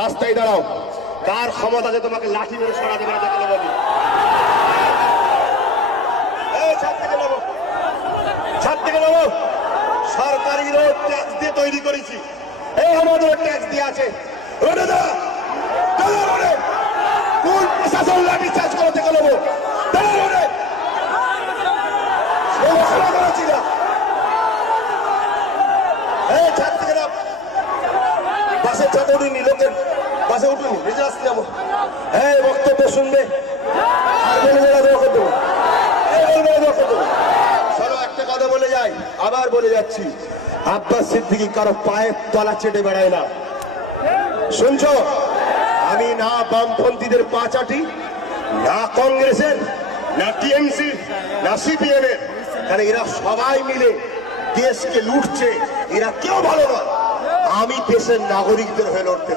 রাস্তায় দাঁড়াও। কার ক্ষমতা যে তোমাকে লাঠি মেরে সরাতে পারে দেখালে বলি। ছাদ থেকে নেবো। সরকারি রোড ট্যাক্স দিয়ে তৈরি করেছি। এই আমাদের ট্যাক্স দিয়ে আছে। কোন প্রশাসন লাঠি চার্জ করে থেকে নেবো? বাসে ছাদে উঠিনি, লোকের বাসে উঠুনি, ভেজে আসতে যাবো। হ্যাঁ, বক্তব্য শুনবে। চলো একটা কথা বলে যাই, আবার বলে যাচ্ছি, আব্বাস সিদ্দিকী কারো পায়ের তলা চেটে বেড়ায় না। শুনছো? আমি না বামপন্থীদের পা চাটি, না কংগ্রেসের, না টিএমসি, না সিপিএম এর। কারণ এরা সবাই মিলে দেশকে লুটছে, এরা কেউ ভালো নয়। আমি দেশের নাগরিকদের হয়ে লড়তে